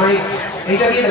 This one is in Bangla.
মাইক এইটা দিয়ে